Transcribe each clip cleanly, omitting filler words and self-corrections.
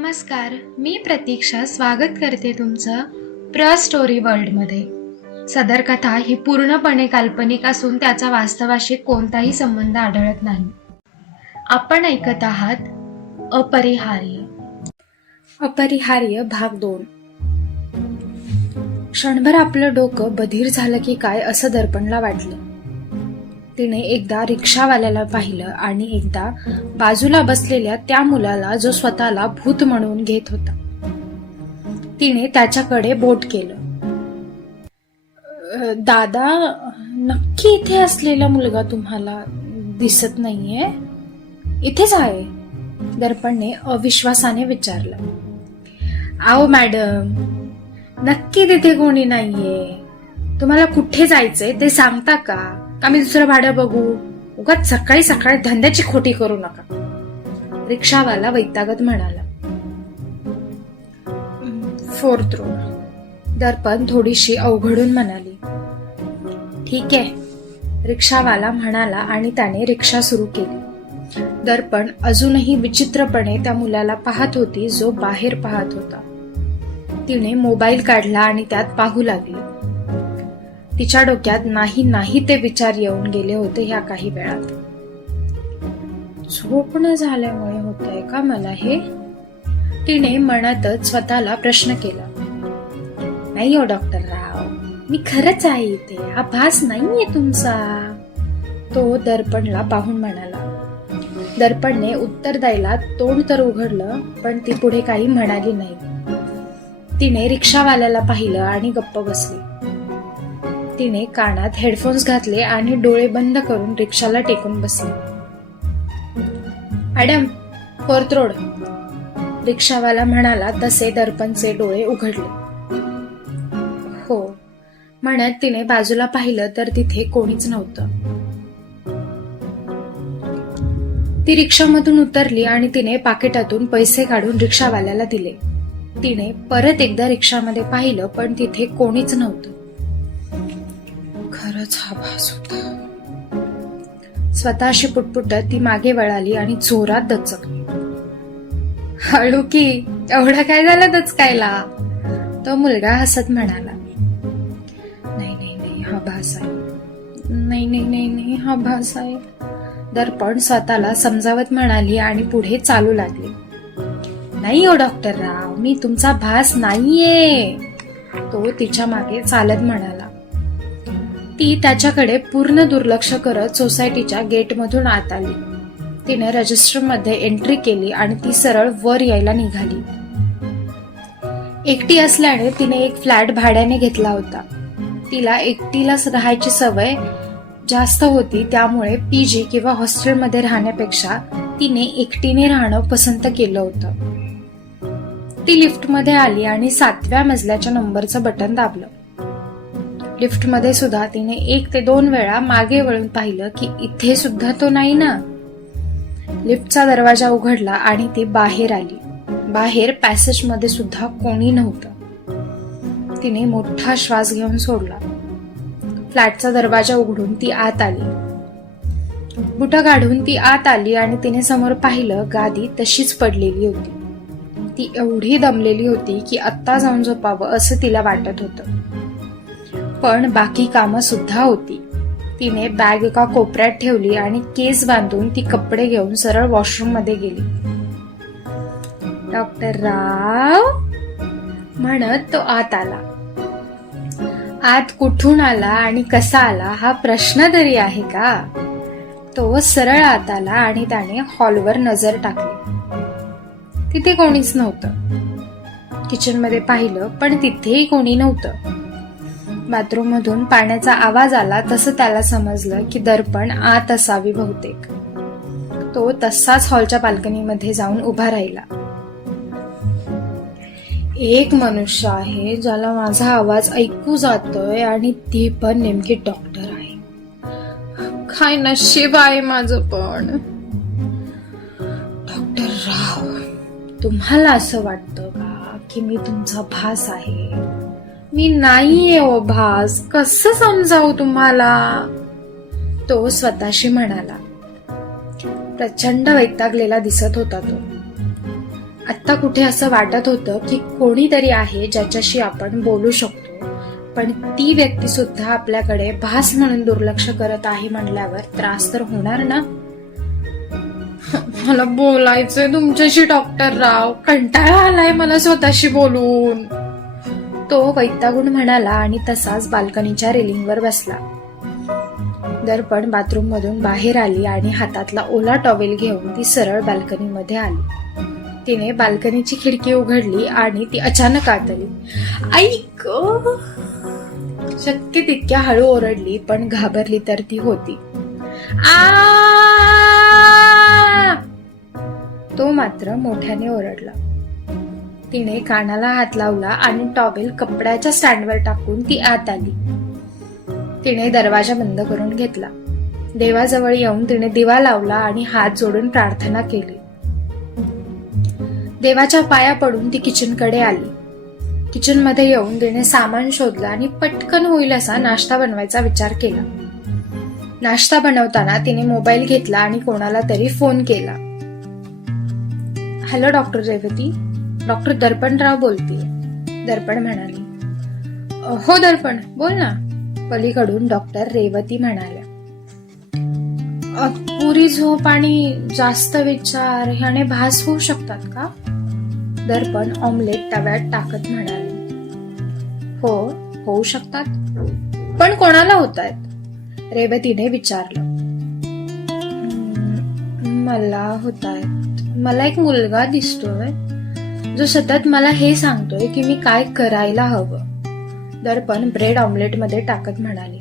नमस्कार, मी प्रतीक्षा स्वागत करते तुमचं स्टोरी वर्ल्डमध्ये. सदर कथा ही पूर्णपणे काल्पनिक असून त्याचा वास्तवाशी कोणताही संबंध आढळत नाही. आपण ऐकत आहात अपरिहार्य भाग 2. क्षणभर आपलं डोकं बधीर झालं की काय असं दर्पणला वाटलं. तिने एकदा रिक्षावाल्याला पाहिलं आणि एकदा बाजूला बसलेल्या त्या मुलाला जो स्वतःला भूत म्हणून घेत होता. तिने त्याच्याकडे बोट केलं. दादा, नक्की इथे असलेला मुलगा तुम्हाला दिसत नाहीये? इथेच आहे, दर्पणने अविश्वासाने विचारलं. आओ मॅडम, नक्की तिथे कोणी नाहीये. तुम्हाला कुठे जायचंय ते सांगता का? आम्ही दुसरं भाडं बघू. उगाच सकाळी सकाळी धंद्याची खोटी करू नका, रिक्षावाला वैतागत म्हणाला. 4th रोड, दर्पण थोडीशी अवघडून म्हणाली. ठीक आहे, रिक्षावाला म्हणाला आणि त्याने रिक्षा सुरू केली. दर्पण अजूनही विचित्रपणे त्या मुलाला पाहत होती जो बाहेर पाहत होता. तिने मोबाईल काढला आणि त्यात पाहू लागली. तिच्या डोक्यात नाही ते विचार येऊन गेले होते ह्या काही वेळात. झोप न झाल्यामुळे होतंय का मला हे? तिने मनातच स्वतःला प्रश्न केला. नाही हो डॉक्टर राव, मी खरंच आहे इथे, हा भास नाहीये तुमचा, तो दर्पणला पाहून म्हणाला. दर्पणने उत्तर द्यायला तोंड तर उघडलं, पण ती पुढे काही म्हणाली नाही. तिने रिक्षावाल्याला पाहिलं आणि गप्प बसली. तिने कानात हेडफोन्स घातले आणि डोळे बंद करून रिक्षाला टेकून बसली. मॅडम, 4th रोड, रिक्षावाला म्हणाला तसे दर्पणचे डोळे उघडले. हो म्हणत तिने बाजूला पाहिलं तर तिथे कोणीच नव्हतं. ती रिक्षामधून उतरली आणि तिने पाकिटातून पैसे काढून रिक्षावाल्याला दिले. तिने परत एकदा रिक्षामध्ये पाहिलं पण तिथे कोणीच नव्हतं. खरंच हा भास होता. स्वतःशी पुटपुटत ती मागे वळाली आणि जोरात दचकली. हळू की, एवढा काय झालं दचकायला? तो मुलगा हसत म्हणाला. नाही हा भास आहे. नाही हा भास आहे, दर्पण स्वतःला समजावत म्हणाली आणि पुढे चालू लागली. नाही हो डॉक्टर राव, मी तुमचा भास नाहीये, तो तिच्या मागे चालत म्हणाला. ती त्याच्याकडे पूर्ण दुर्लक्ष करत सोसायटीच्या गेटमधून आत आली. तिने रजिस्टरमध्ये एंट्री केली आणि ती सरळ वर यायला निघाली. एकटी असल्याने तिने एक फ्लॅट भाड्याने घेतला होता. तिला एकटीलाच राहायची सवय जास्त होती, त्यामुळे पीजी किंवा हॉस्टेलमध्ये राहण्यापेक्षा तिने एकटीने राहणं पसंत केलं होतं. ती लिफ्टमध्ये आली आणि 7व्या मजल्याच्या नंबरचं बटन दाबलं. लिफ्टमध्ये सुद्धा तिने 1 ते 2 वेळा मागे वळून पाहिलं की इथे सुद्धा तो नाही ना. लिफ्टचा दरवाजा उघडला आणि ती बाहेर आली. बाहेर पॅसेजमध्ये सुद्धा कोणी नव्हतं. तिने मोठा श्वास घेऊन सोडला. फ्लॅटचा दरवाजा उघडून ती आत आली. बुटं काढून ती आत आली आणि तिने समोर पाहिलं, गादी तशीच पडलेली होती. ती एवढी दमलेली होती की आत्ता जाऊन झोपावं असं तिला वाटत होतं. पण बाकी कामं सुद्धा होती. तिने बॅग एका कोपऱ्यात ठेवली आणि केस बांधून ती कपडे घेऊन सरळ वॉशरूम मध्ये गेली. डॉक्टर राव म्हणत तो आत आला. आत कुठून आला आणि कसा आला हा प्रश्न तरी आहे का? तो सरळ आत आला आणि त्याने हॉलवर नजर टाकली. तिथे कोणीच नव्हतं. किचनमध्ये पाहिलं पण तिथेही कोणी नव्हतं. बाथरूम मधून पाण्याचा आवाज आला तसं त्याला समजलं की दर्पण आत असावी बहुतेक. तो तसाच हॉलच्या बाल्कनीमध्ये जाऊन उभा राहिला. एक मनुष्य आहे ज्याला माझा आवाज ऐकू जातोय आणि ती पण नेमकी डॉक्टर आहे. काय नशीब आहे माझं पण. डॉक्टर राव, तुम्हाला असं वाटतं का की मी तुमचा भास आहे? मी नाहीये ओ भास, कसं समजावू तुम्हाला? तो स्वतःशी म्हणाला. प्रचंड वैतागलेला दिसत होता तो. आत्ता कुठे असं वाटत होतं की कोणीतरी आहे ज्याच्याशी आपण बोलू शकतो, पण ती व्यक्ती सुद्धा आपल्याकडे भास म्हणून दुर्लक्ष करत आहे म्हणल्यावर त्रास तर होणार ना. मला बोलायचंय तुमच्याशी डॉक्टर राव, कंटाळा आलाय मला स्वतःशी बोलून, तो वैतागून म्हणाला आणि तसाच बाल्कनीच्या रेलिंगवर बसला. दर्पण बाथरूम मधून बाहेर आली आणि हातातला ओला टॉवेल घेऊन ती सरळ बाल्कनीमध्ये आली. तिने बाल्कनीची खिडकी उघडली आणि ती अचानक आत आली. ऐक, शक्य तितक्या हळू ओरडली, पण घाबरली तर ती होती. तो मात्र मोठ्याने ओरडला. तिने कानाला हात लावला आणि टॉवेल कपड्याच्या स्टँडवर टाकून ती आत आली. तिने दरवाजा बंद करून घेतला. देवाजवळ येऊन तिने दिवा लावला आणि हात जोडून प्रार्थना केली. देवाच्या पाया पडून ती किचनकडे आली. किचनमध्ये येऊन तिने सामान शोधलं आणि पटकन होईल असा नाश्ता बनवायचा विचार केला. नाश्ता बनवताना तिने मोबाईल घेतला आणि कोणाला तरी फोन केला. हॅलो डॉक्टर रेवती, डॉक्टर दर्पणराव बोलतीये. दर्पण म्हणाली. हो दर्पण, बोल ना. पलीकडून डॉक्टर रेवती म्हणाल्या. पुरी झोप आणि जास्त विचार ह्याने भास होऊ शकतात का? दर्पण ऑमलेट तव्यात टाकत म्हणाले. हो, होऊ शकतात. पण कोणाला होत आहेत? रेवतीने विचारलं. मला होत आहेत. मला एक मुलगा दिसतोय जो सतत मला हे सांगतोय की मी काय करायला हवं. दर्पण ब्रेड ऑमलेट मध्ये टाकत म्हणाले.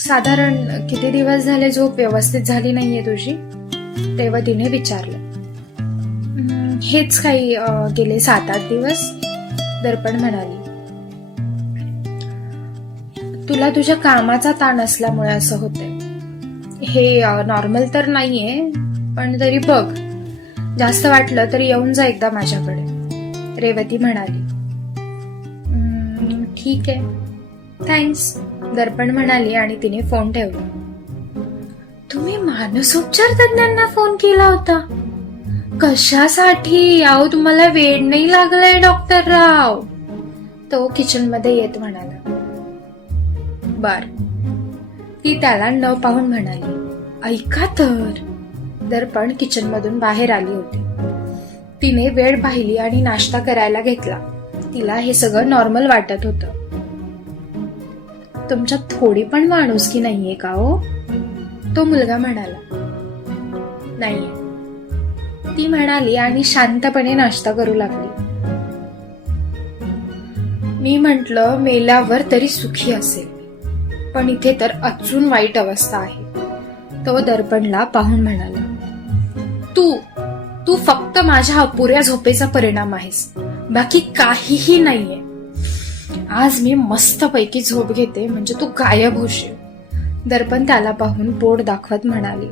साधारण किती दिवस झाले झोप व्यवस्थित झाली नाहीये तुझी? रेवतीने विचारलं. हेच काही गेले 7-8 दिवस, दर्पण म्हणाली. तुला तुझ्या कामाचा ताण असल्यामुळे असं होतंय. हे नॉर्मल तर नाहीये, पण तरी बघ, जास्त वाटलं तर येऊन जा एकदा माझ्याकडे, रेवती म्हणाली. ठीक आहे, थँक्स, दर्पण म्हणाली आणि तिने फोन ठेवला. तुम्ही मानसोपचार तज्ञांना फोन केला होता? कशासाठी? अहो तुम्हाला वेळ नाही लागलाय डॉक्टर राव, तो किचन मध्ये येत म्हणाला. बर, ती त्याला न पाहून म्हणाली. ऐका तर. दर्पण किचन मधून बाहेर आली होती. तिने वेळ पाहिली आणि नाश्ता करायला घेतला. तिला हे सगळं नॉर्मल वाटत होतं. तुमच्यात थोडी पण माणुसकी नाहीये का हो? तो मुलगा म्हणाला. नाहीये, ती म्हणाली आणि शांतपणे नाश्ता करू लागली. मी म्हंटल मेल्यावर तरी सुखी असेल, पण इथे तर अजून वाईट अवस्था आहे, तो दर्पणला पाहून म्हणाला. तू फक्त माझ्या अपुऱ्या झोपेचा परिणाम आहेस, बाकी काहीही नाहीये. आज मी मस्तपैकी झोप घेते म्हणजे तू गायब होशील, दर्पण त्याला पाहून पोट दाखवत म्हणाली.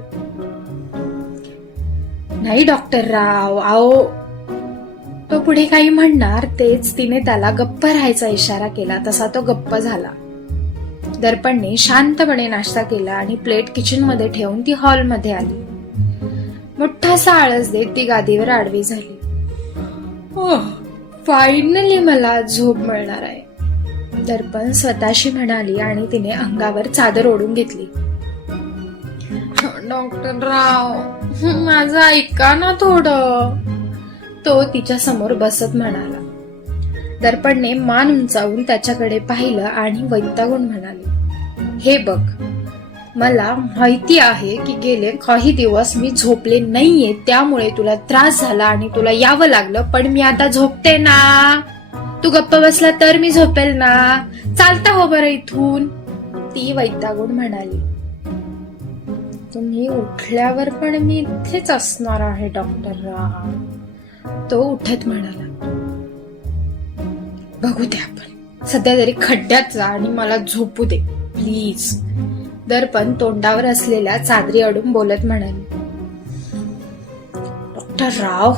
नाही डॉक्टर राव, आओ. तो पुढे काही म्हणणार तेच तिने त्याला गप्प राहायचा इशारा केला तसा तो गप्प झाला. दर्पणने शांतपणे नाश्ता केला आणि प्लेट किचन मध्ये ठेवून ती हॉलमध्ये आली. मोठासा आळस देत ती गादीवर आडवी झाली. फायनली मला झोप मिळणार आहे, दर्पण स्वतःशी म्हणाली आणि तिने अंगावर चादर ओढून घेतली. डॉक्टर राव, माझं ऐका ना थोडं, तो तिच्या समोर बसत म्हणाला. दर्पणने मान उंचावून त्याच्याकडे पाहिलं आणि वैतागून म्हणाले. हे बघ, मला माहिती आहे की गेले काही दिवस मी झोपले नाहीये, त्यामुळे तुला त्रास झाला आणि तुला यावं लागलं, पण मी आता झोपते ना. तू गप्प बसला तर मी झोपेल ना. चालता हो बरं इथून, ती वैतागून म्हणाली. तुम्ही उठल्यावर पण मी इथेच असणार आहे डॉक्टर राव, तो उठत म्हणाला. बघू दे, आपण सध्या तरी खड्ड्यात जा आणि मला झोपू दे प्लीज, दर्पण तोंडावर असलेल्या चादरी अडून बोलत म्हणाली. डॉक्टर राव,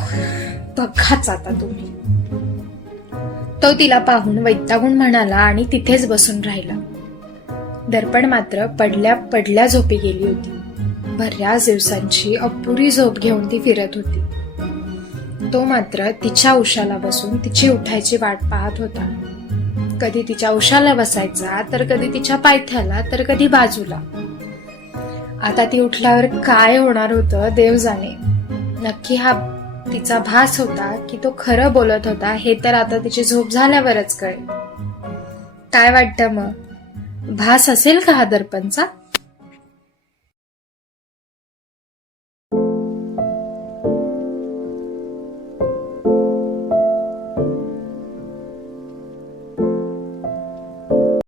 बघाच आता तुम्ही, तो तिला पाहून वैतागून म्हणाला आणि तिथेच बसून राहिला. दर्पण मात्र पडल्या पडल्या झोपी गेली होती. बऱ्याच दिवसांची अपुरी झोप घेऊन ती फिरत होती. तो मात्र तिच्या उशाला बसून तिची उठायची वाट पाहत होता. कधी तिच्या उशाला बसायचा, तर कधी तिच्या पायथ्याला, तर कधी बाजूला. आता ती उठल्यावर काय होणार होतं देव जाणे. नक्की हा तिचा भास होता की तो खरं बोलत होता, हे तर आता तिची झोप झाल्यावरच कळेल. काय वाटतं मग, भास असेल का हा दर्पणचा?